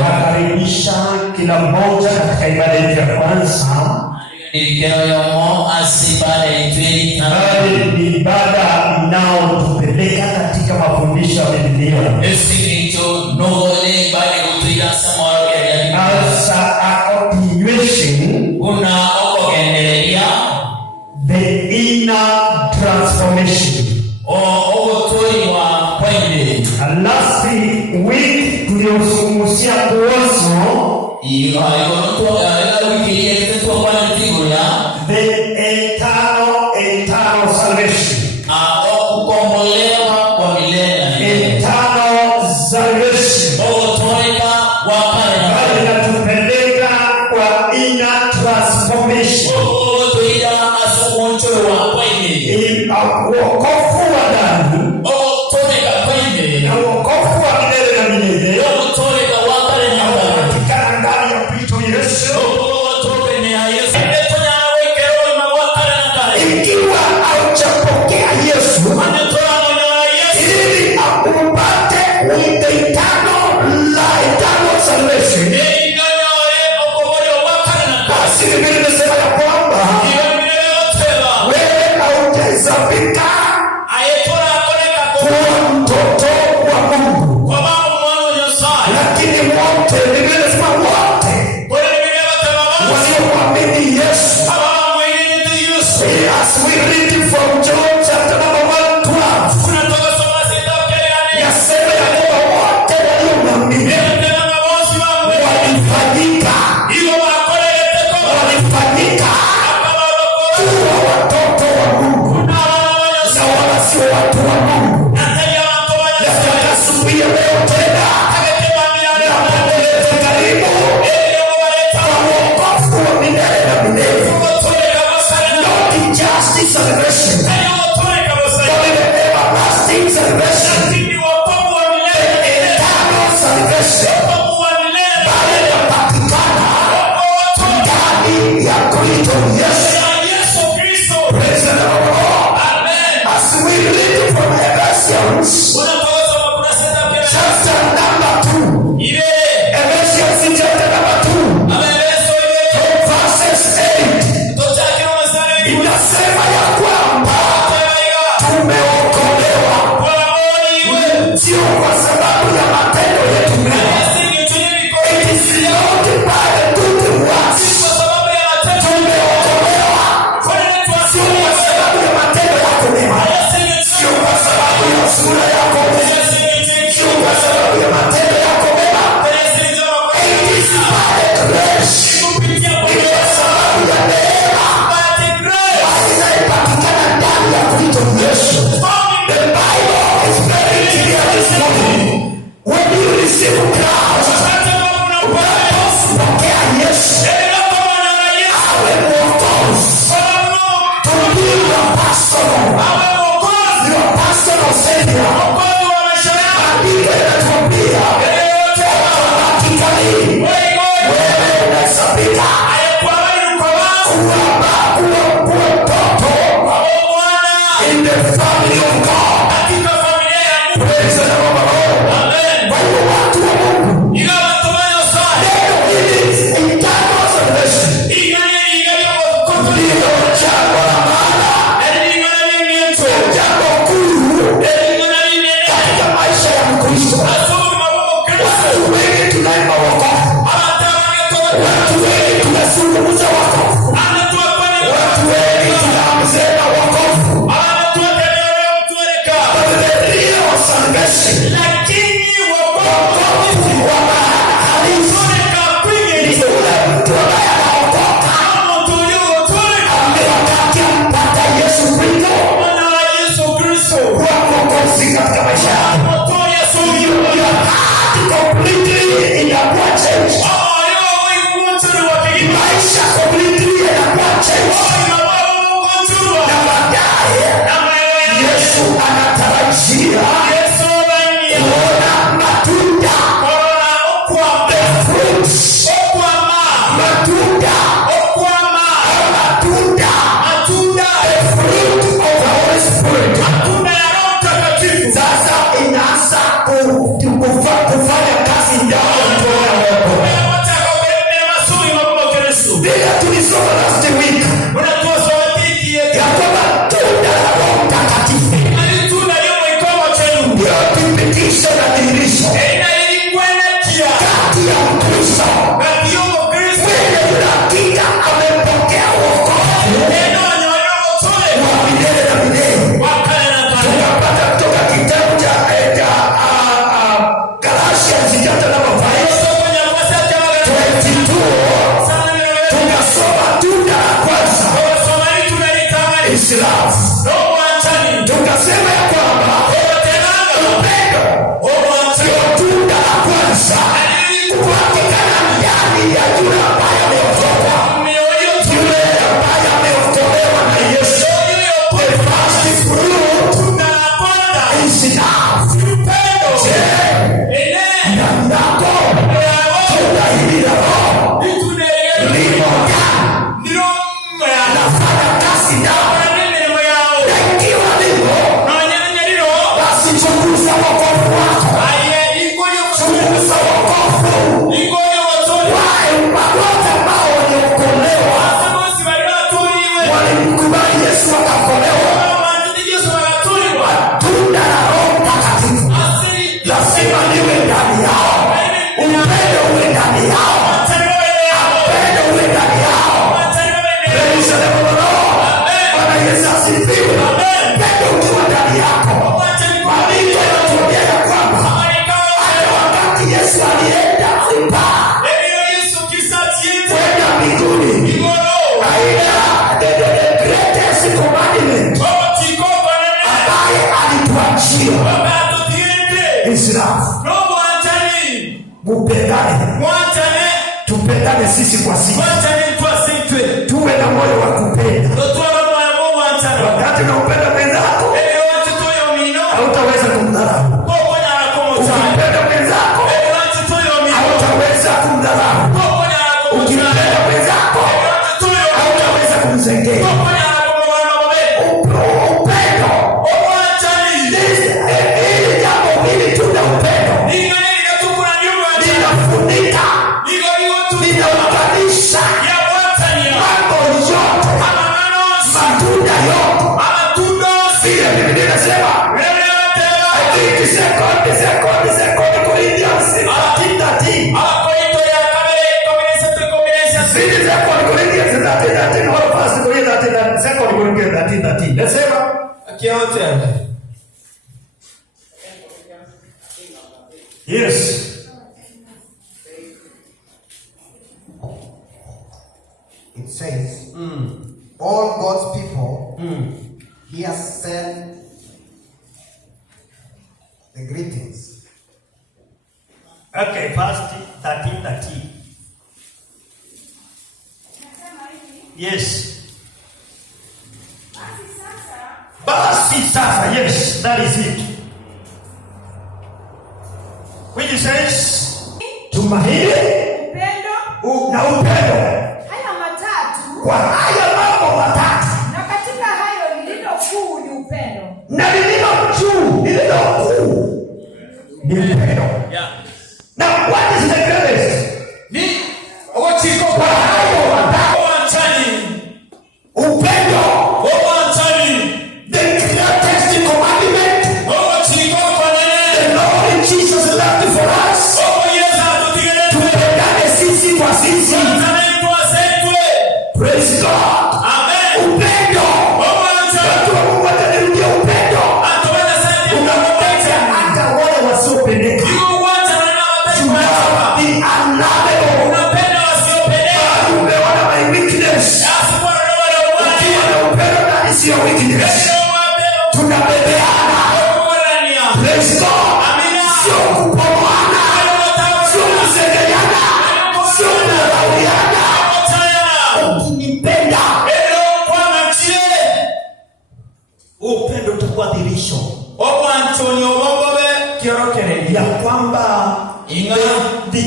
Nakaribisha kila mmoja katika ibada yetu ya kwanza. Ni ibada inayotupeleka katika mafundisho ya Biblia. As a continuation, the inner transformation. Last week tuliozungumzia kuhusu the eternal salvation. Eternal salvation. Inatupeleka kwa inner transformation. Wokovu wa ndani na wokovu wa milele na milele katika ndani ya Kristo Yesu. Ikiwa haujapokea Yesu ili upate eternal salvation, basi Biblia inasema ya kwamba wewe haujahesabika kuwa mtoto wa Mungu. Lakini wote, Biblia inasema wote waliomwamini Yesu. As we read from John chapter number 1:12, yasema ya kwamba wote waliomwamini walifanyika kuwa watoto wa Mungu na wala sio watu wa Mungu. Nataka asubuhi ya leo tena napelete karibu kwa wokovu wa milele na milele. Not just salvation, but the everlasting salvation, eternal salvation, bali inapatikana ndani ya Kristo Yesu. Praise the Lord. As we read from Ephesians chapter number 2, Ephesians chapter number 2, verses 8, inasema ya kwamba tumeokolewa sio kwa sababu ya matendo yetu mema. It is not by good works. Tumeokolewa sio kwa sababu ya matendo yako mema, sio kwa sababu ya sura yako Watu wengi tunazungumza wokovu. Watu wengi tunasema wokovu. But the real salvation, lakini wokovu wa maana halisi ni ule mtu ambaye anaokoka amewakatia mpata Yesu Kristo kwa mwokozi katika maisha yake. Completely inakuwa change. Maisha completely inakuwa change. Na baadaye Yesu anatarajia kuona matunda. The fruits. Matunda. The fruit of the Holy Spirit. Sasa inaanza kufanya kazi ndani ya wako. Bila tulisoma last week ya kwamba tunda la Roho Mtakatifu ndio thibitisho na dhihirisho kati ya Mkristo mwenye hakika amepokea wokovu wa milele na milele. Tunapata kutoka kitabu cha Galatians chapter number 5 22. Tukasoma tunda la kwanza is love. Tukasema ya kwamba upendo ndio tunda la kwanza kupatikana ndani ya yule ambaye ameokoka, yule ambaye ameokolewa na Yesu. The first fruit is love. Je, ndani yako tunda hili la Roho limo ndani? Nafanya kazi ndani? Na ikiwa limo, basi chunguza wokovu wako. Chunguza wokovu. Wote ambao waliokolewa walimkubali Yesu wakaokolewa. Tunda la Roho Mtakatifu lazima liwe ndani yao. Upendo uwe ndani yao. Upendo uwe ndani yao. Praise the Lord. Bwana Yesu asifiwe. Upendo ukiwa ndani yako, maandiko yanatuambia ya kwamba hata wakati Yesu alienda alipaa kwenda mbinguni, the greatest commandment ambaye alituachia is love. Mupendane. Tupendane sisi kwa sisi. Tuwe na moyo wa kupenda. Wakati unampenda mwenzako, hautaweza kumdharau. Ukimpenda mwenzako, hautaweza kumdharau. Ukimpenda mwenzako, hautaweza kumzengea. Upendo. Hili jambo hili tuna upendo. Linafunika. Linaunganisha mambo yote. Matunda yote. Vile Biblia inasema, I think second Corinthians 13:13. Vile second Corinthians 13:13 or first Corinthians 13:13. Nasema yes. It says, all God's people, He has sent the greetings. Okay, first 13:13. Yes. Basi sasa, yes, that is it. Which says, tumaini, upendo na upendo. Haya matatu. Kwa haya mambo matatu. Na katika hayo lililo kuu ni upendo. Na lililo juu, lililo kuu ni upendo. Yeah. Now what is the greatest? Ni ochiko Kwa hayo matatu. Upendo. The greatest commandment sio weakness. Tunabebeana. Praise God. Sio kupomoana. Sio kusengenyana. Sio kulaumiana. Ukinipenda, upendo utakuwa dhihirisho ya kwamba the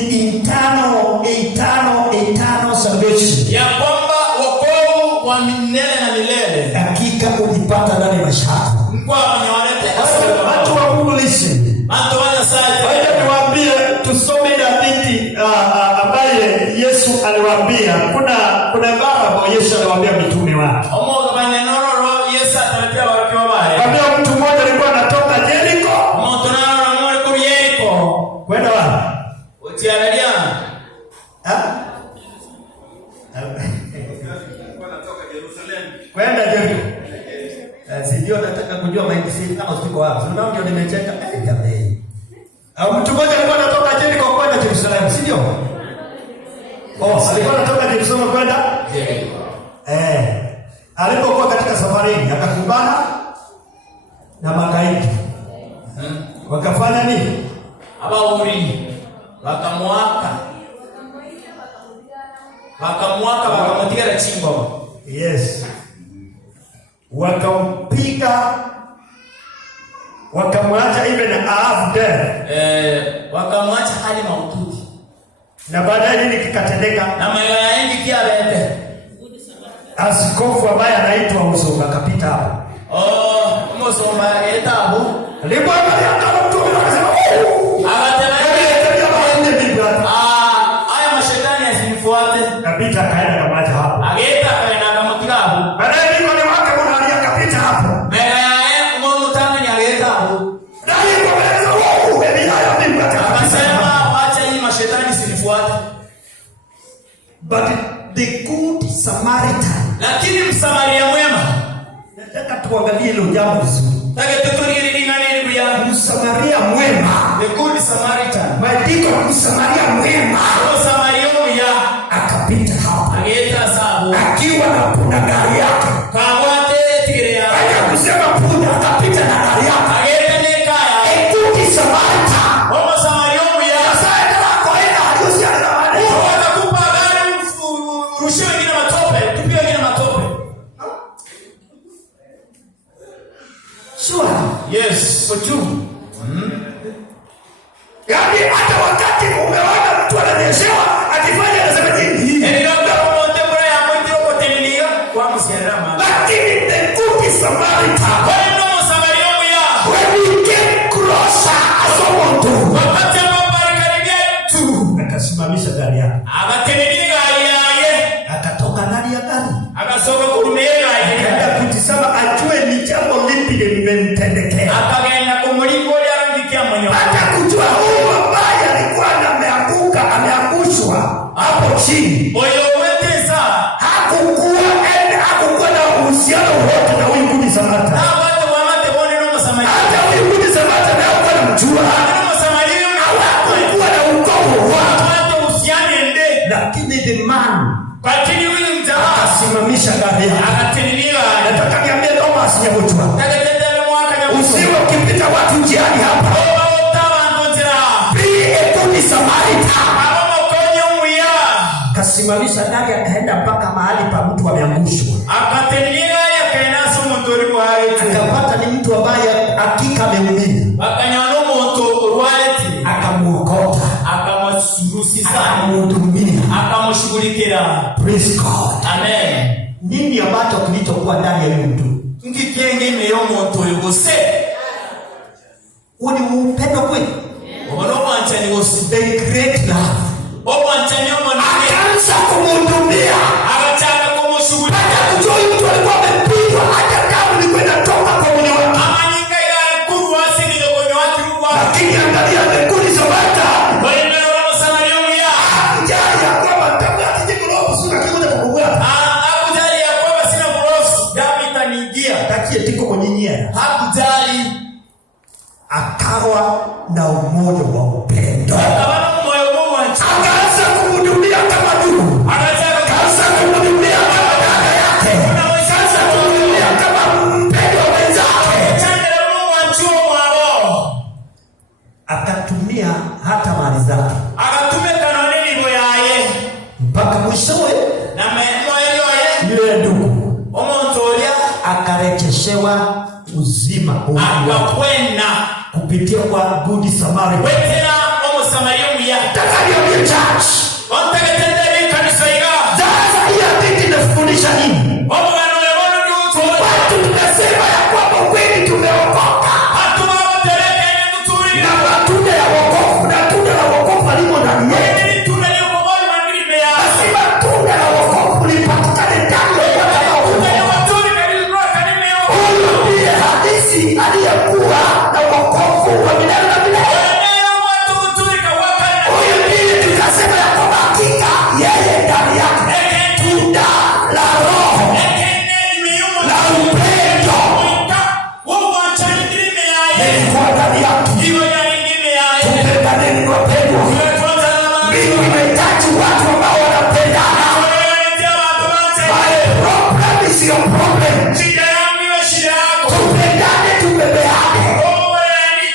eternal salvation, ya kwamba wokovu wa milele na milele hakika ulipata ndani ya maisha yako. Watu wa Mungu, listen. Wacha niwaambie, tusome hadithi ambaye Yesu aliwaambia. Kuna baba Yesu aliwaambia mitume wake. Ambia mtu mmoja alikuwa anatoka Jericho. Kwenda wapi? Kwenda Jericho. Sijui nataka kujua maisha kama usiko wapi. Sio ndio nimecheka. Jamani. Au mtu mmoja alikuwa anatoka Jericho kwenda Jerusalem, si ndio? Alikuwa anatoka Jerusalem kwenda Jericho. Alipokuwa katika safari akakumbana na magaidi. Wakafanya nini? Wakamwaga na chimbo. Yes. Wakampiga, wakamwacha even half death. Wakamwacha hadi maututi. Na baadaye nini kikatendeka? Na mayo yaingi kia bete. Askofu ambaye anaitwa Musonga akapita hapo. Musonga etabu. Alipoangalia kama mtu anasema, haya mashetani yasinifuate. Kapita kaenda kama hapo. Ageta kaenda kama kitabu. Baadaye niko ni wake mnalia kapita hapo. Mbele yake Mungu tangu ni ageta hapo. Ndani kwa mbele Elia ya Mungu akasema acha hii mashetani sinifuate. But the good Samaritan, lakini msamaria mwema, nataka tuangalie hilo jambo vizuri. Msamaria mwema, the good Samaritan, maandiko msamaria mwema akapita hapa akiwa na punda gari yake. Acha kusema punda, akapita na gari yake. A good Samaritan. Sure. Yes, for true. Yaani hata wakati umeona mtu ananyeshewa akifanya anasema nini? Lakini the good Samaritan, when we get closer asomoto, akasimamisha gari yake. Akatoka ndani ya gari. Akaenda kutizama ajue ni jambo lipi limemtendekea. Hata kujua huyu ambaye alikuwa ameangushwa hapo chini. Hakukuwa na uhusiano wote na huyu good Samaritan. Hata huyu good Samaritan hakuwa anamjua. Hakuwa na ukoo wote. Lakini the man akasimamisha gari yake. Nataka niambie Thomas Nyabuchwa, usiwe ukipita watu njiani hapa. Be a good Samaritan. Kasimamisha gari akaenda mpaka mahali pa mtu ameangushwa. Akapata ni mtu ambaye hakika ameumia. Akamuokota. Akamhudumia. Praise God. Amen. Nini ambacho kilichokuwa ndani ya yule mtu? Uni upendo kweli? The great love. Akaanza kumhudumia. Hata kujua mtu alikuwa amepigwa, hata damu ilikuwa inatoka kwa mwili wake. Lakini angalia the good Samaritan. Hakujali ya kwamba damu yake ni mroho sura kimoja kwa kubwa. Kakie tiko kwenye nyea. Hakujali. Akawa na umoja wa upendo. Akaanza kumhudumia kama ndugu. Akaanza kumhudumia kama dada yake. Akaanza kumhudumia kama kurejeshewa uzima akakwenda kupitia kwa Good Samaritan. wetera omusamaria omuya Takaliambia church. ontegetenderi kanisa iga Sasa hii hadithi inafundisha nini? omugano lebono ly'utuula Watu tunasema ya kwamba kweli tumeokoka. hatuma abatereka enetutuulira Na matunda ya wokovu, na tunda la wokovu halimo ndani yetu. n'itunda ly'okuboolwa mirime yawe Lazima tunda la wokovu lipatikane ndani ya Bwana wetu. watulika lilirwaka nimeyo Huyu ndiye halisi aliyekuwa na wokovu wa milele na milele. eneo mwatu kutulika wakana Huyu ndiye tukasema ya kwamba hakika yeye ndani yake tunda la Roho la upendo lilikuwa ndani yake. Tupendaneni wapendwa. Mbingu inahitaji watu ambao wanapendana. My problem is your problem. Tupendane, tubebeane.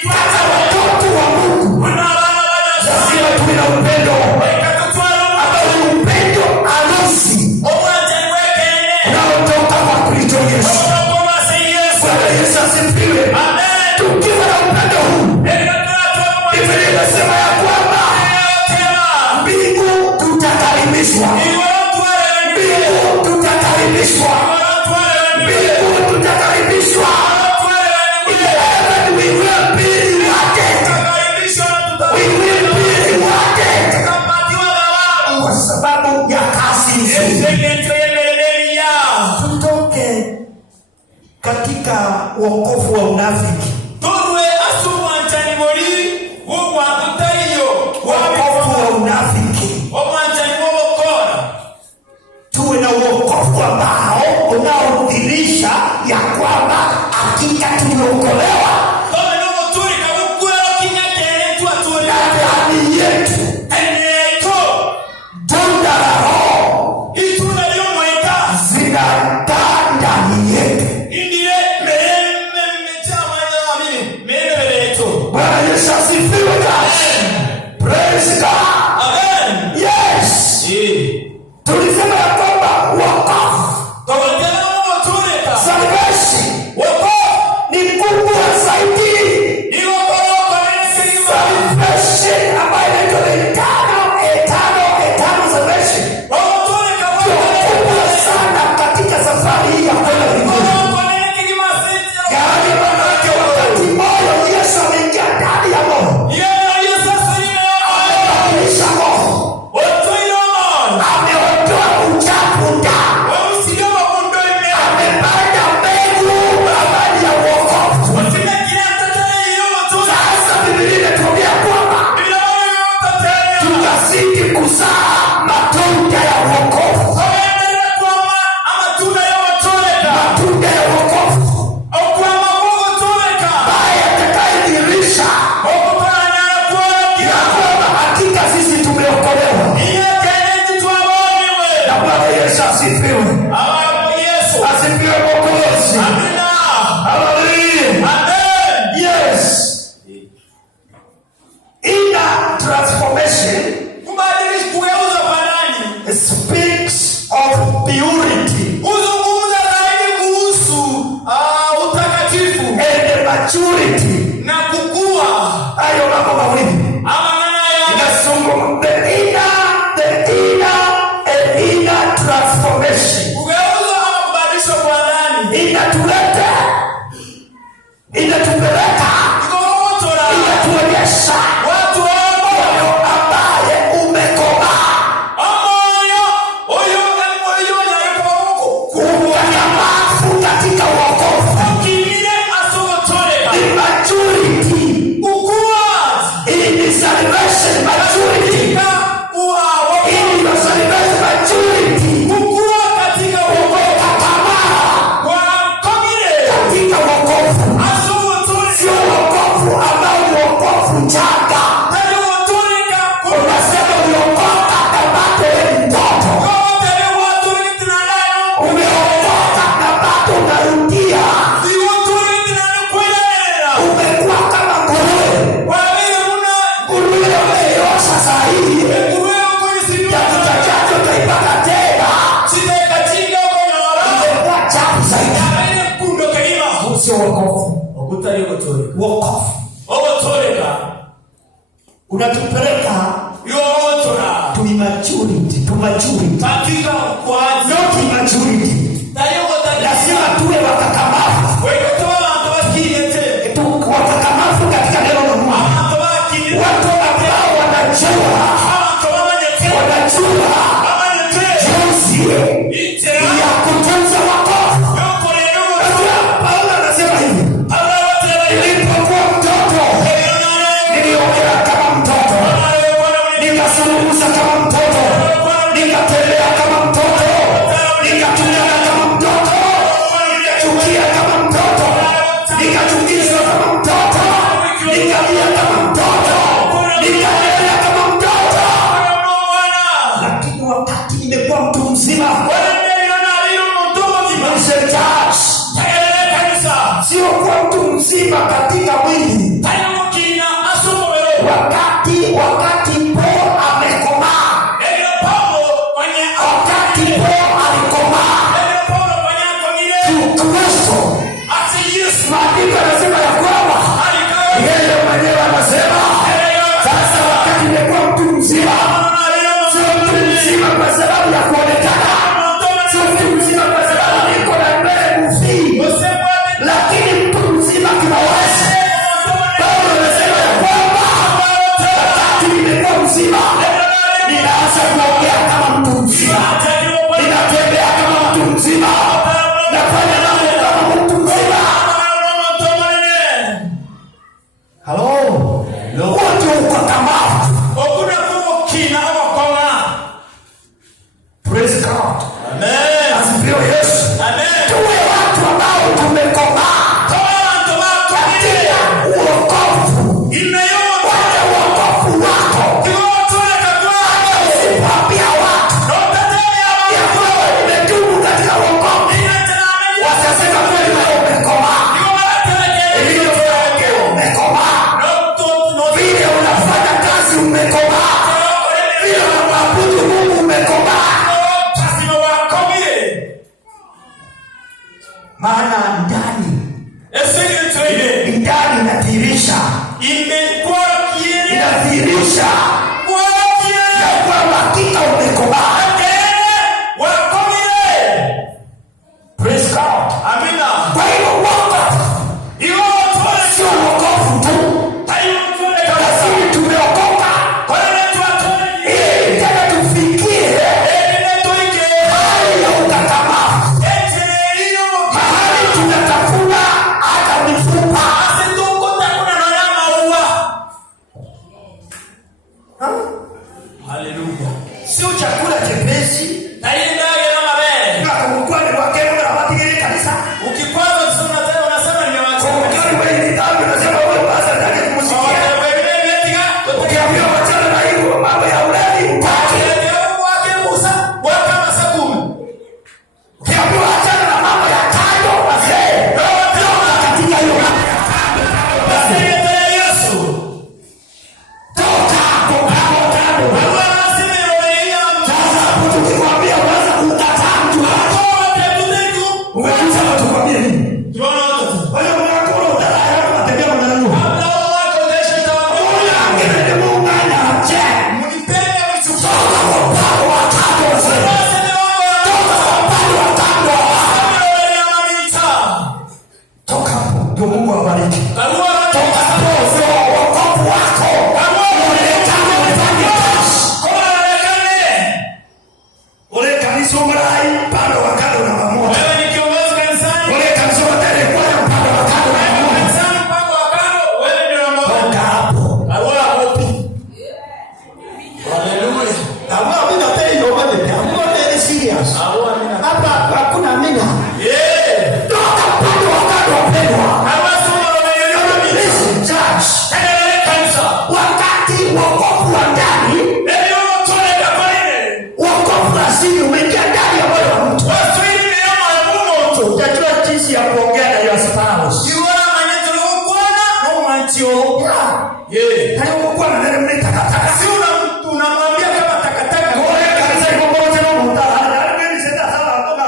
Hata watoto wa Mungu lazima tuwe na upendo. Hata ni upendo halisi unaotoka kwa Kristo Yesu. Bwana Yesu asifiwe. Tukiwa na upendo huu, Biblia inasema ya kwamba mbingu tutakaribishwa. Mbingu tutakaribishwa. Mbingu tutakaribishwa. In heaven we will be rewarded. We will be rewarded kwa sababu ya kazi nzuri. Tutoke katika wokovu wa unafiki. Wokovu wa unafiki. Tuwe na wokovu ambao unaodhihirisha ya kwamba hakika tumeokolewa na ndani yetu tunda la Roho zinakaa ndani yetu. Bwana Yesu asifiwe. Praise God. Yes. Tulisema ya kwamba wokovu, salvation ni kubwa zaidi. Salvation ambayo inaitwa eternal salvation kubwa sana katika safari hii ya kwenda mbinguni. Yaani manake wakati moyo Yesu ameingia ndani ya moyo, amebadilisha moyo, ameondoa uchafu ndani, amepanda mbegu habari ya wokovu. Sasa Biblia inatuambia kwamba tutazidi kuzaa matunda ya wokovu. Matunda ya wokovu ambaye atakayedhihirisha ya kwamba hakika sisi tumeokolewa. Na Bwana Yesu asifiwe. Asifiwe Mwokozi. Hallelujah. Yes. Inner transformation speaks of purity and maturity. Hayo mambo mawili inasungumza the inner transformation. wokovu unatupeleka to immaturity, not immaturity. Lazima tuwe wakakamavu, wakakamavu katika neno la Mungu. Watu ambao wanajua jinsi ya kutunza wokovu. Paulo anasema hivi, nilipokuwa mtoto niliongea kama mtoto, nikazungumza kama mtoto, nikatembea kama mtoto, nikatukana kama mtoto, nikachukia kama mtoto, nikachukizwa kama mtoto, nikalia kama mtoto, nikaendelea kama mtoto. Lakini wakati nimekuwa mtu mzima, sio kuwa mtu mzima katika mwili, wakati Paul amekomaa, wakati Paul alikomaa Kristo, maandiko yanasema ya kwamba yeye mwenyewe anasema sasa wakati nimekuwa mtu mzima, sio mtu mzima kwa sababu ya kuonekana, sio mtu mzima kwa sababu niko na nywele mufii, lakini mtu mzima kimawazo. Paulo anasema ya kwamba wakati nimekuwa mzima, ninaanza kuongea kama mtu mzima, ninatembea kama mtu mzima, nafanya mambo kama mtu mzima. Hello, wote uko kamavu. Praise God. Amen. Asifiwe Yesu. Amen. Tuwe watu ambao tumekomaa katika uokovu. Wacha uokovu wako usipambia watu ya kwamba nimetubu katika uokovu, wasasema kweli wewe umekomaa, vile unaongea umekomaa, vile unafanya kazi umekomaa, vile unamwabudu Mungu umekomaa. Maana ndani inadhihirisha ya kwamba hakika umekomaa. Praise God. Kwa hiyo wokovu sio wokovu tu, lakini tumeokoka ili tena tufikie hali ya ukakamavu, mahali tunatafuna hata mifupa. Sio chakula chepesi na kumkuwa ni wakenu na watigiri kabisa. Kumkani wenye nidhamu nasema wewe basa ndani kumusikia. Ukiambia wachana na hiyo mambo ya ulevi utaki. Ukiambia wachana na mambo ya kando wazee. Toka katika hiyo mambo ya kando. Toka hapo kando. Sasa hapo tukikwambia unaanza kukataa mtu wako. Umeanza tukwambia nini? Wewe unakula udara yako unatembea mwanadamu. Ngine muungana je. Toka kwa upande wa kando wazee. Toka kwa upande wa kando. Toka hapo ndio Mungu awabariki. Toka hapo sio wokovu wako. Uonekane umefanya kazi. Ule kanisa umarai pando wa kando na mamoja. Ule kanisa watele kwa pando wa kando na mamoja. Toka hapo. Awa mina tell you about it. I'm not very serious. Hapa hakuna mina. Toka pando wa kando wapendwa. Listen, church. Wakati wokovu wa ndani, wokovu wa siri umeingia ndani ya moyo wa mtu. Utajua jinsi ya kuongea na your spouse. Hayo kukuwa na nene mne takataka. Unamwambia kama takataka. Kwa hiyo kanisa iko moja na mtu. Mimi sasa sawa kutoka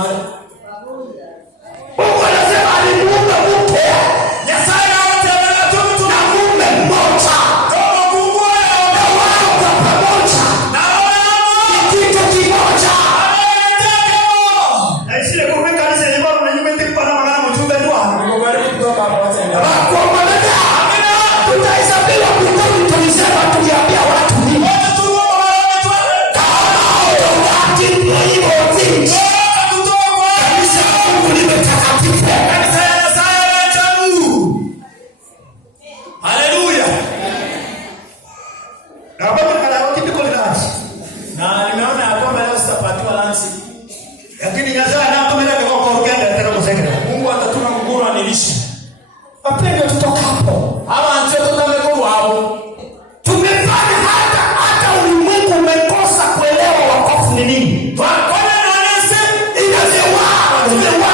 mali. Mungu anasema alimuumba mke. Nyasaye anatembea tu mtu na mume mmoja. Kama Mungu na wao kwa pamoja. na wao Kitu kimoja. Na isile kuwe kanisa ni bado na nyumba ndipo na maana mjumbe ndio Mungu kutoka hapa tena. Kwa maana amina. Tutahesabiwa kutoka tulisema tuliambia watu nini? Watu tu wao wakati ndio hivyo things. Kanisa Mungu limetakatifu. kanisa ya Nyasaye cha Mungu. Haleluya. na bado kana wakati kwa nasi Na nimeona ya kwamba leo sitapatiwa lansi. lakini Nyasaye anatumia kwa uganda tena msenge Mungu atatuma mguru anilishe. Wapendwa, tutoka hapo. Hawa ndio tutameko wao. Tumefanya hata ulimwengu umekosa kuelewa wokovu ni nini. Wakona na nese Tumewa.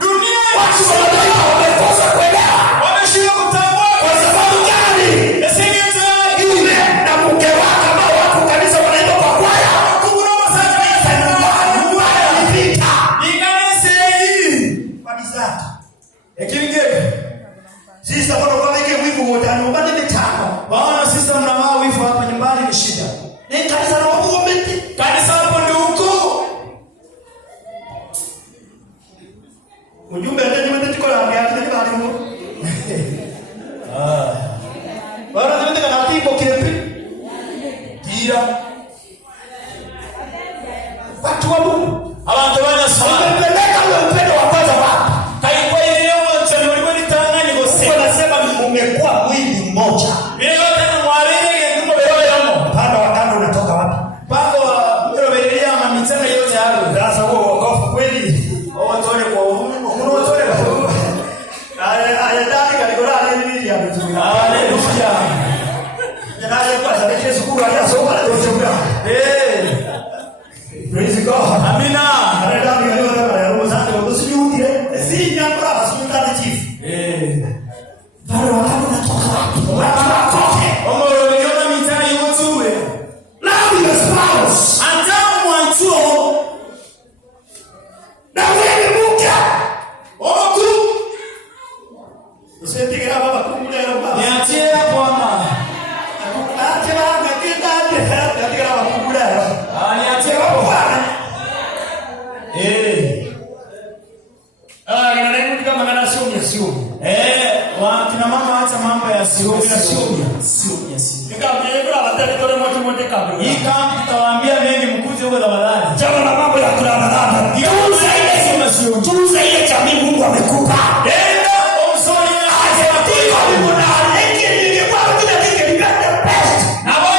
dunia Watu wamekosa kuelewa. wameshindwa kutambua Kwa sababu gani? esengenza Yule na mke wake ambao wako kanisa wanaenda kwa kwaya. kuguroma sasa Walipita. ikanise hii kabisa ekingeke sisi bado kwa wiki wivu mtano bado ni tano baona sisi mnavaa wifu hapa nyumbani ni shida. ni kanisa la Mungu mti Kanisa hapo ndio huko. ujumbe ndio nimetiko la ngati ni bado Mungu bado ndio kana tipo kirepi Gira Watu wa Mungu. abantu banyasoma Wamepeleka ule upendo wa kwanza wapi? kaiko ile yote ndio litangani gose wanasema mmekuwa mwili mmoja ile yote ni mwalile ndio bero yamo panda wa kando unatoka wapi pako bero belia mamitana yote hapo sasa huo wokovu kweli watone kwa uno watone kwa ayadani kaligora nini ya mtumia haleluya jana kwa sababu Yesu kura ya soka ndio praise God amina anadami leo na roho zake usijudie si nyambra asijudane chief Bado wakati unatoka wapi? Watu wakoke. omoro yona mitana yote Love your spouse. anta mwancho Na wewe mke. oku usitikira baba kumule baba niatie hapo ama acha baba kidande katika baba kumule niatie hapo ndio kama ngana sio wakina mama hata mambo ya sio kama yeye anataka tole moto moto kabla hii kama tutawaambia mimi mkuje huko tafadhali Jana na mambo ya kulala. Tuuze ile jamii Mungu amekupa. enda omsoni Aje watiko mbona alenge ningekuwa kila kitu ningependa best. na wao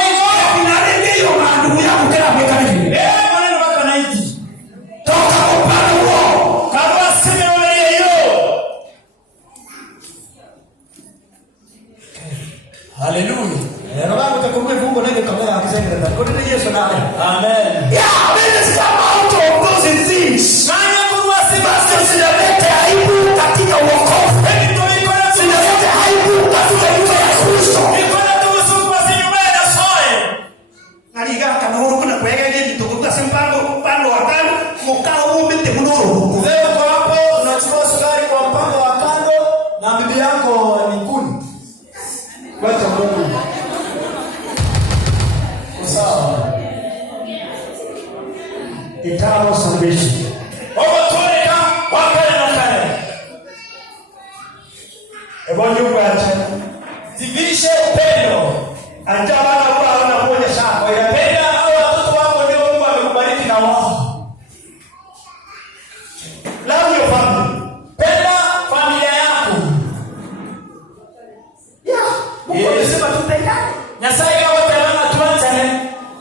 Inalenge hiyo maandugu yangu kila mwaka nini. maneno mpaka naiti Toka upande huo. kama sema wale hiyo haleluya na baba utakumbuka Mungu ndio kama akisema kwa nini Yesu naye amen Yeah, let us come out of those things. nani kurwa Basi usilete aibu katika wokovu. Usilete aibu katika nyumba ya Kristo. aliga kana huru kuna kwega hivi tukuta simpango pando wa kando mukao umete munoro leo kwa hapo unachukua sukari kwa mpango wa kando na bibi yako ni kuni wacha Mungu sawa eternal salvation wakotoreka wakale na kale ebonyo kwacha divishe upendo anja bana kwa wana moja shako ya penda au watoto wako ndio Mungu amekubariki na wao love your family penda familia yako Mungu amesema tupendane. Nyasaye kama tena tuanze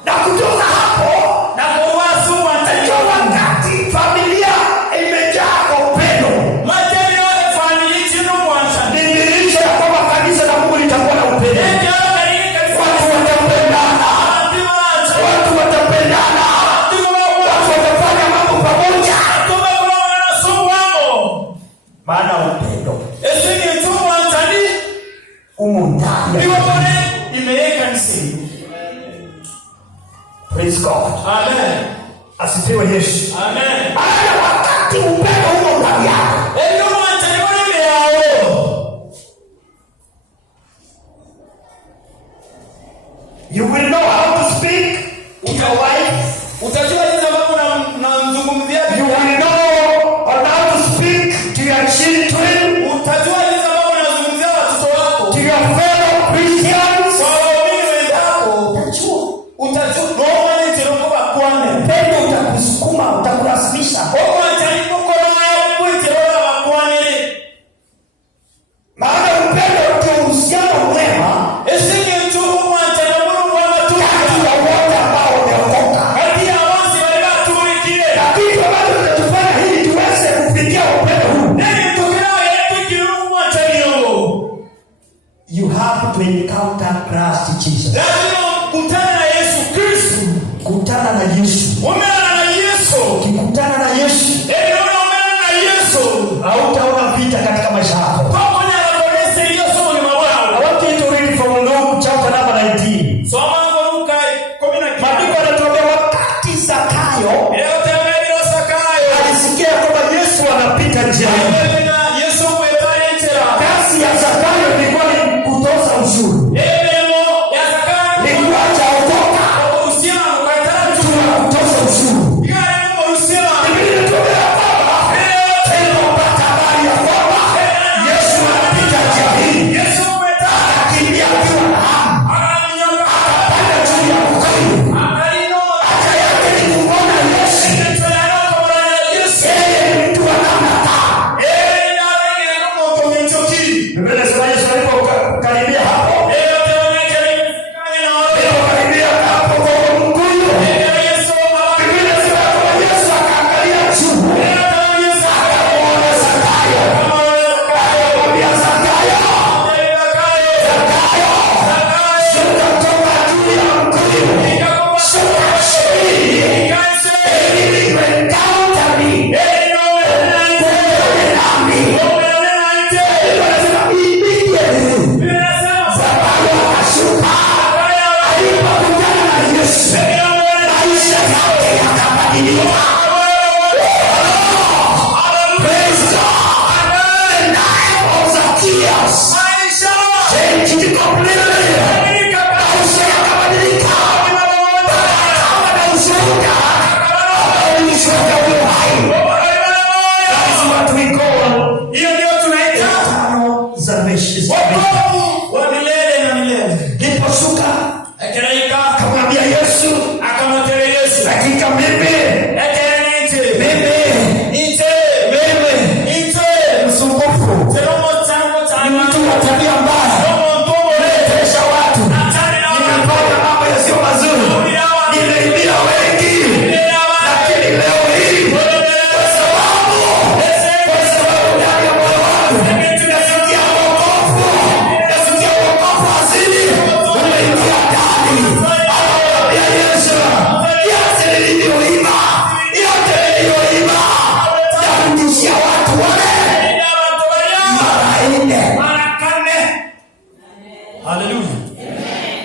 Na kutoka hapo na kuwasu ndio wantajua wakati familia imejaa kwa upendo. matendo ya familia tinu mwanza Niliisha kwamba kanisa la Mungu litakuwa na upendo. Watu watapendana. Watu watapendana. Watu watafanya mambo pamoja. Maana upendo umo ndani. Praise God. Asifiwe Yesu. Haya wakati upendo huo ndani yako, you will know how to speak to your wife. Utajua jinsi ambavyo unamzungumzia. You will know how to speak to your children. Utajua jinsi ambavyo unazungumzia watoto wako. To your fellow Christians. Kwa waumini wenzako. Utajua roho ni tirongo bakwane. Upendo utakusukuma, utakulazimisha. Maana upendo ndio uhusiano mwema. You have to encounter Christ Jesus. Kutana na Yesu Kristo. Kutana na Yesu. Umeona na Yesu. Kukutana na Yesu. Umeona na Yesu. Hautaona vita katika maisha yako. I want you to read from Luke chapter number 19. Soma Luka 19. Maandiko yanatuambia wakati Zakayo alisikia kwamba Yesu anapita njiani. Kazi ya Zakayo ilikuwa ni kutoza ushuru. Ilikuwa hajaokoka. Kutoza ushuru. Biblia inatuambia kwamba alipopata habari ya kwamba Yesu anapita njiani, akakimbia akiwa na hamu. Akapanda juu ya mkuyu. Haja yake ni kumwona Yesu. Yeye ni mtu wa namna gani? Biblia inasema Yesu alipokaribia hapo, alipokaribia hapo kwa mkuyu, Biblia inasema kwamba Yesu akaangalia juu, akamwona Zakayo. Akamwambia Zakayo, shuka kutoka juu ya mkuyu, shuka chini, ili encounter me. Akamwambia Yesu, hakika mimi msumbufu, ni mtu wa tabia mbaya, nimetesha watu, nimefanya mambo yasiyo mazuri, nimeibia wengi, lakini leo hii kwa sababu ndani ya moyo wangu nasikia wokovu asili umeingia ndani. Akamwambia Yesu, yote nilivyoiba narudishia watu wale mara 4. Haleluya.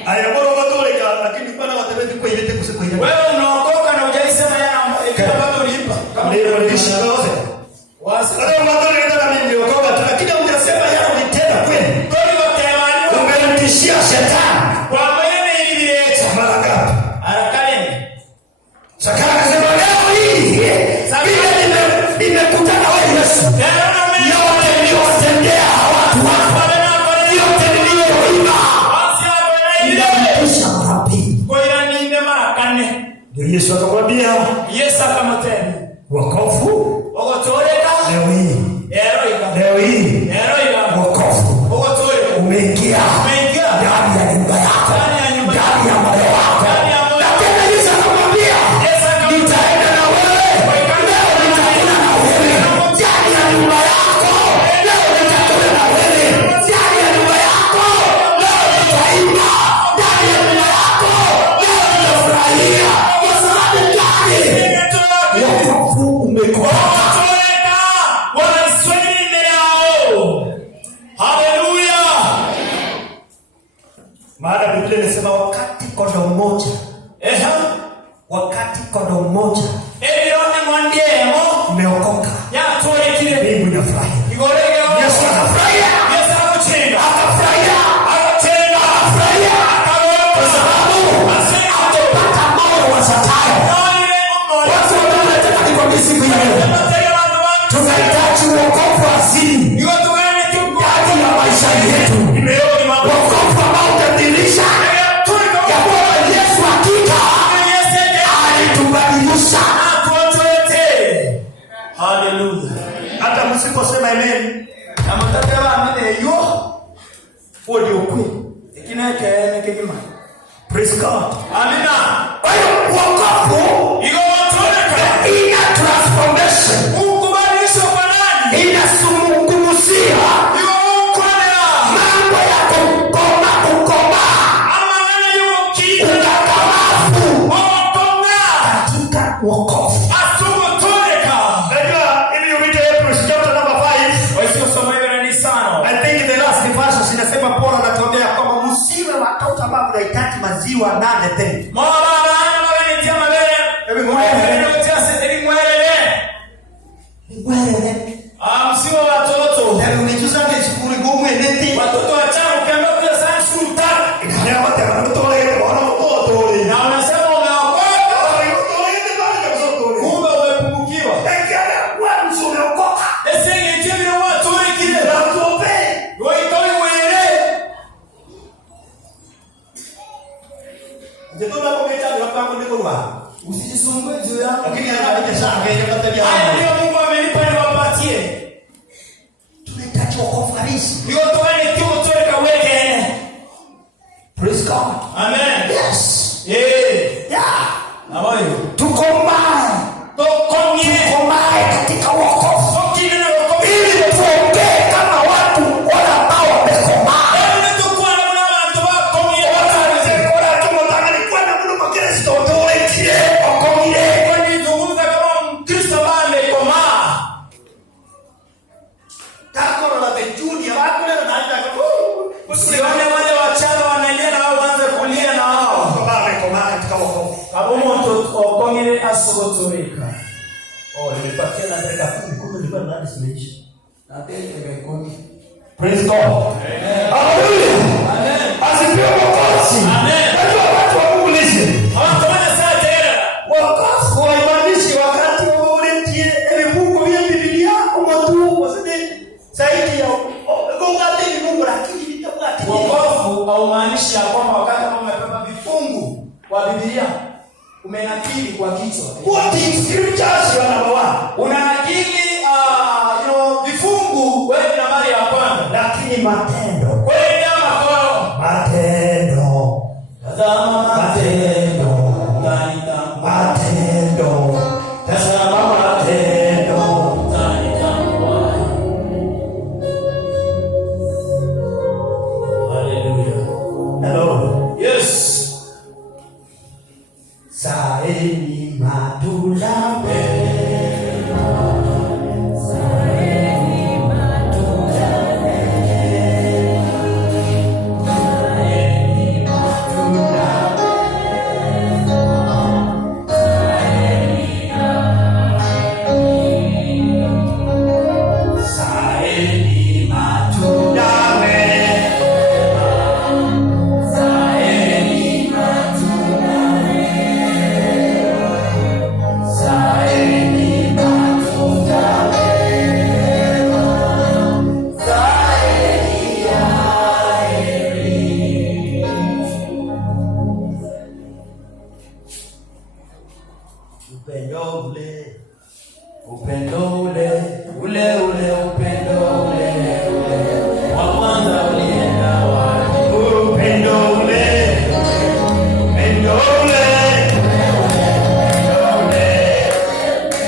Ayaboro batoleka lakini bwana watawezi kuilete kusikoile. Wewe unaokoka na hujaisema yale bado uliipa. Kama Ndio rudisha yote. Leo batoleka na mimi niliokoka tu lakini hujasema yale ulitenda kweli. Umerudishia shetani. Kwa maana iliacha Mara ngapi? arakani. Sakana akasema leo hii bila nimekutana wewe Yesu. Yote niliyotendea watu wako. Yote niliyoiba. Ninarudisha mara 2. Kwa ila ni mara 4. Ndio Yesu akamwambia, Yesu akamtenda. wokovu Ogotoleka. Leo hii wokovu umeingia ndani ya nyumba yako, ndani ya moyo wako. Na tena Yesu akamwambia, nitaenda na wewe leo, nitakula na wewe ndani ya nyumba yako leo, nitakula na wewe ndani ya nyumba yako leo, nitaimba ndani ya nyumba yako leo, nitafurahia kwa sababu gani? Wokovu umekuwa msiposema amen. Na mtataka amene yo. Odi okwe. Ikineke nekegima. Praise God. Amina. Kwa hiyo wokovu Iko watoneka. ina transformation. Ukubadilisho kwa nani? Inasumungumuzia mambo ya kukoma. Ama nani yuko kii? Ukakamavu Katika wokovu. asubutoneka. Najua hivi ukite Hebrews chapter number 5. Waisio soma hivi ni sana. I think the last verse inasema Paulo anatuambia kwamba msiwe watoto ambao mnahitaji maziwa nane tena. Mwa baba ana magani tia mabele. Hebu Mwele utia seli mwele. Msiwe watoto. Ndio umejuza ke shukuru ngumu eneti. Watoto wachana ukiambia kwa sana shukuru tano. Ikaya wote watoto wale wana mtoto wale. Na unasema umeokoka. Kumbe umepungukiwa. Ese ngiye bila watu wengine. Waitoi wewe. Usijisumbue juu yako. Haya ndio Mungu amenipa niwapatie. Ndio toka ni kitu toka weke. Praise God. Amen. Yes. Yeah. Abayo. Tukomae katika wokovu. Sokini na wokovu. Ili tuongee kama watu wale ambao wamekomaa. Usione wale wachana wanalia na wao waanze kulia na wao. Kama mtu okongile asogotoreka. Nimepatia na dakika 10 kumbe nilikuwa ndani simeisha. Na tena ngekoni. Praise God. Hallelujah. Amen. Asifiwe Mwokozi. Amen. Najua watu wa Mungu listen. Hawatamani saa tena. Wokovu haimaanishi wakati uletie Mungu vya Biblia umatu wasende zaidi ya gongate ni Mungu lakini nitakati. Wokovu haumaanishi ya kwamba wakati kama umepewa vifungu wa Biblia umenakili kwa kichwa. What in scriptures you are number 1. Unanakili vifungu wewe ni nambari ya kwanza. Lakini matendo. Wewe kama kwa Matendo. tazama matendo. Matendo. Tazama matendo. Hallelujah. Hello. Yes. Saeni matunda Upendo ule upendo ule wa kwanza ulienda wapi? upendo ule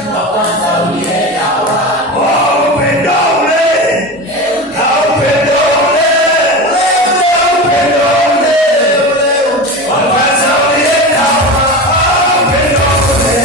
Wa kwanza ulienda wapi? upendo ule wapaza ulienda upendo ule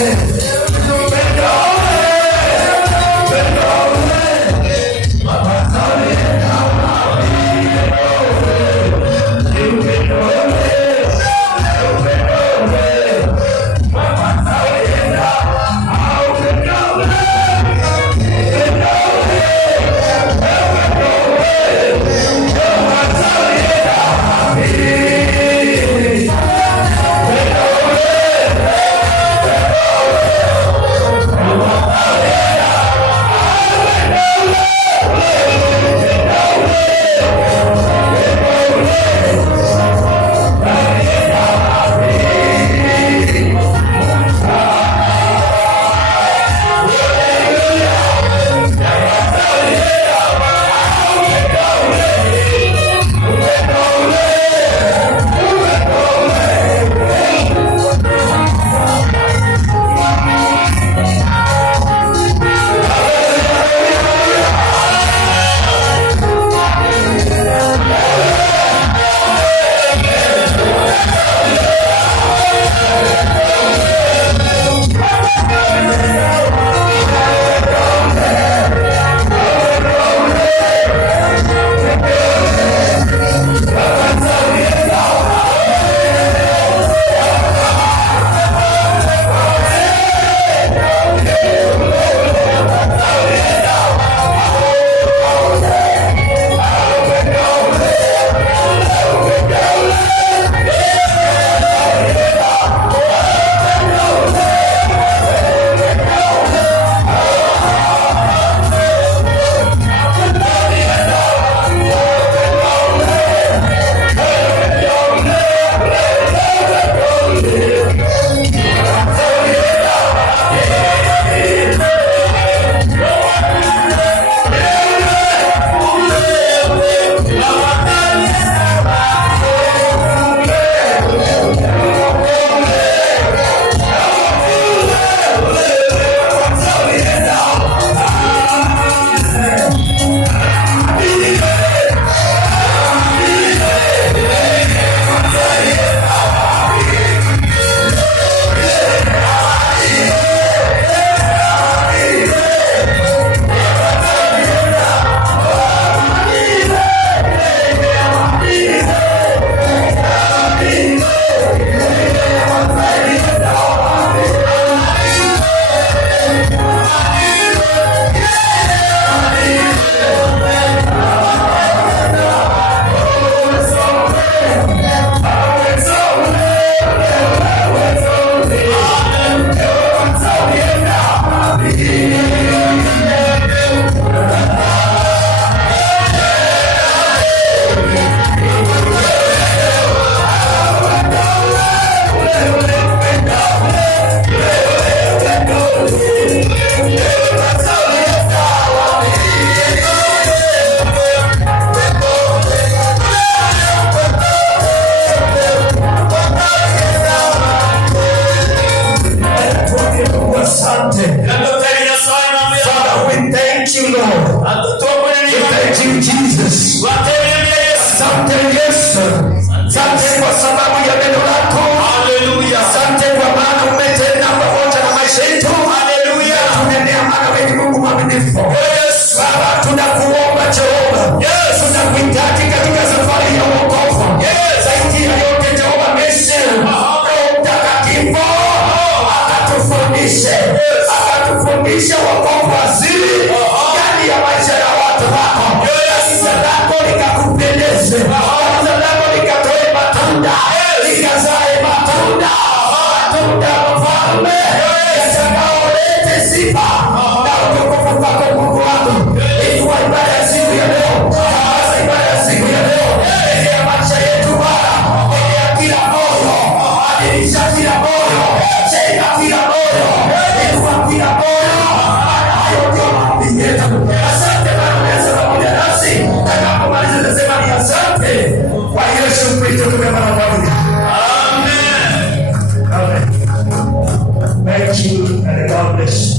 kudhihirisha wokovu asili ndani ya maisha ya watu wako. Kanisa lako likakupendeze, kanisa lako likatoe matunda, likazae matunda mfalme, yatakaolete sifa na utukufu kwako Mungu wangu. Ilikuwa ibada ya siku ya leo, sasa ibada ya siku ya leo ya maisha yetu Bwana, ya kila moyo, adilisha kila moyo, cheka kila moyo, inua kila moyo. Hayo ndio maombi yetu. Asante Bwana, unaweza pamoja nasi tutakapomaliza, nasema ni asante kwa Yesu Kristo tumepata pamoja. Amen. Thank you and God bless you.